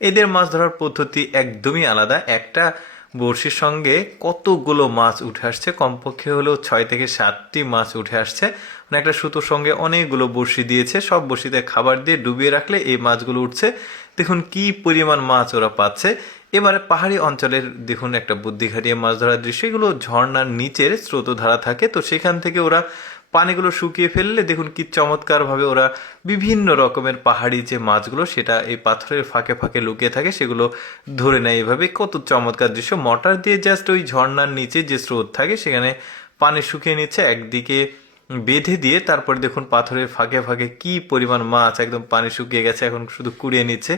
এদের মাছ ধরার পদ্ধতি একদমই আলাদা। একটা বড়শির সঙ্গে কতগুলো মাছ উঠে আসছে, কমপক্ষে হলেও 6 থেকে 7টি মাছ উঠে আসছে। মানে একটা সুতোর সঙ্গে অনেকগুলো বড়শি দিয়েছে, সব বড়শিতে খাবার দিয়ে ডুবিয়ে রাখলে এই মাছগুলো উঠছে। দেখুন কি পরিমাণ মাছ ওরা পাচ্ছে। এবারে পাহাড়ি অঞ্চলের দেখুন একটা বুদ্ধি খাটিয়ে মাছ ধরার দৃশ্য। এগুলো ঝর্ণার নিচের স্রোতধারা থাকে, তো সেখান থেকে ওরা পানিগুলো শুকিয়ে ফেললে দেখুন কি চমৎকারভাবে ওরা বিভিন্ন রকমের পাহাড়ি যে মাছগুলো সেটা এই পাথরের ফাঁকে ফাঁকে লুকিয়ে থাকে সেগুলো ধরে নেয়। এভাবে কত চমৎকার দৃশ্য। মোটর দিয়ে জাস্ট ওই ঝর্ণার নিচে যে স্রোত থাকে সেখানে পানি শুকিয়ে নিচ্ছে, একদিকে বেঁধে দিয়ে তারপরে দেখুন পাথরের ফাঁকে ফাঁকে কি পরিমাণ মাছ, একদম পানি শুকিয়ে গেছে, এখন শুধু কুড়িয়ে নিচ্ছে।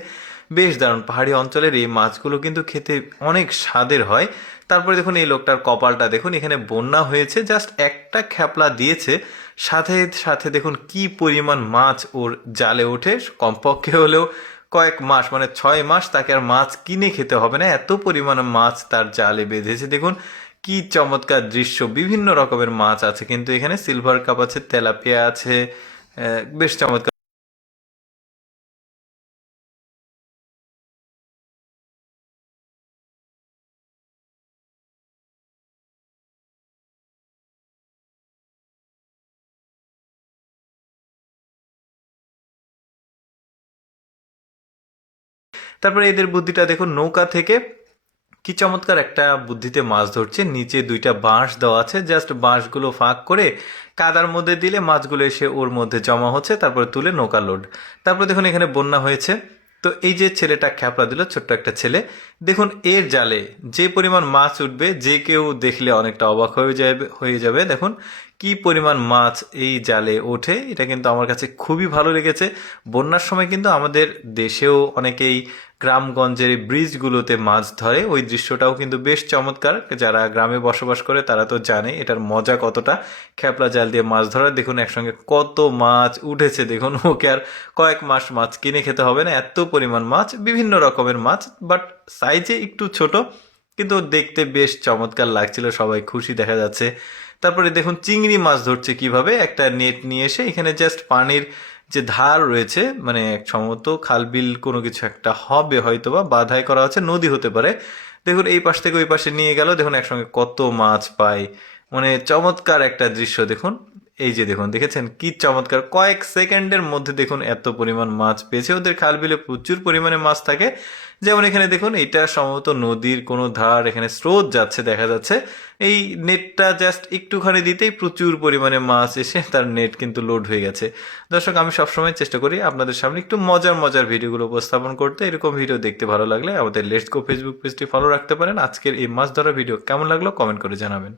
বেশ দারুণ। পাহাড়ি অঞ্চলের এই মাছগুলো কিন্তু খেতে অনেক স্বাদের হয়। তারপরে দেখুন এই লোকটার কপালটা দেখুন, এখানে বন্যা হয়েছে, জাস্ট একটা খ্যাপলা দিয়েছে, সাথে সাথে দেখুন কি পরিমাণ মাছ ওর জালে ওঠে। কমপক্ষে হলেও কয়েক মাস, মানে 6 মাস তাকে আর মাছ কিনে খেতে হবে না, এত পরিমাণে মাছ তার জালে বেঁধেছে। দেখুন কি চমৎকার দৃশ্য। বিভিন্ন রকমের মাছ আছে কিন্তু এখানে, সিলভার কাপ আছে, তেলাপিয়া আছে, বেশ চমৎকার। তারপরে এদের বুদ্ধিটা দেখুন, নৌকা থেকে কি চমৎকার একটা বুদ্ধিতে মাছ ধরছে। নিচে 2টা বাঁশ দেওয়া আছে, জাস্ট বাঁশগুলো ফাঁক করে কাদার মধ্যে দিলে মাছগুলো এসে ওর মধ্যে জমা হচ্ছে, তারপরে তুলে নৌকা লোড। তারপরে দেখুন এখানে বন্যা হয়েছে, তো এই যে ছেলেটা খ্যাপড়া দিল, ছোট্ট একটা ছেলে, দেখুন এর জালে যে পরিমাণ মাছ উঠবে যে কেউ দেখলে অনেকটা অবাক হয়ে যাবে। দেখুন কি পরিমাণ মাছ এই জালে ওঠে, এটা কিন্তু আমার কাছে খুবই ভালো লেগেছে। বন্যার সময় কিন্তু আমাদের দেশেও অনেকেই গ্রামগঞ্জের ব্রিজগুলোতে মাছ ধরে, ওই দৃশ্যটাও কিন্তু বেশ চমৎকার। যারা গ্রামে বসবাস করে তারা তো জানে এটার মজা কতটা, খ্যাপলা জাল দিয়ে মাছ ধরার। দেখুন একসঙ্গে কত মাছ উঠেছে, দেখুন ওকে আর কয়েক মাস মাছ কিনে খেতে হবে না, এত পরিমাণ মাছ, বিভিন্ন রকমের মাছ, বাট সাইজে একটু ছোট, কিন্তু দেখতে বেশ চমৎকার লাগছিল, সবাই খুশি দেখা যাচ্ছে। তারপরে দেখুন চিংড়ি মাছ ধরছে কিভাবে, একটা নেট নিয়ে এসে এখানে জাস্ট পানির যে ধার রয়েছে, মানে সম্ভবত খাল বিল কোনো কিছু একটা হবে হয়তো, বা বাধাই করা হচ্ছে, নদী হতে পারে। দেখুন এই পাশ থেকে ওই পাশে নিয়ে গেল, দেখুন একসঙ্গে কত মাছ পায়, মানে চমৎকার একটা দৃশ্য। দেখুন এই যে দেখুন, দেখেছেন কি চমৎকার, কয়েক সেকেন্ডের মধ্যে দেখুন এত পরিমাণ মাছ পেয়েছে। ওদের খাল বিলে প্রচুর পরিমাণে মাছ থাকে। যেমন এখানে দেখুন এটা সম্ভবত নদীর কোনো ধার, এখানে স্রোত যাচ্ছে দেখা যাচ্ছে। এই নেটটা জাস্ট একটুখানি দিতেই প্রচুর পরিমাণে মাছ এসে তার নেট কিন্তু লোড হয়ে গেছে। দর্শক, আমি সবসময় চেষ্টা করি আপনাদের সামনে একটু মজার মজার ভিডিওগুলো উপস্থাপন করতে। এরকম ভিডিও দেখতে ভালো লাগলে আমাদের লেটস গো ফেসবুক পেজটি ফলো রাখতে পারেন। আজকের এই মাছ ধরা ভিডিও কেমন লাগলো কমেন্ট করে জানাবেন।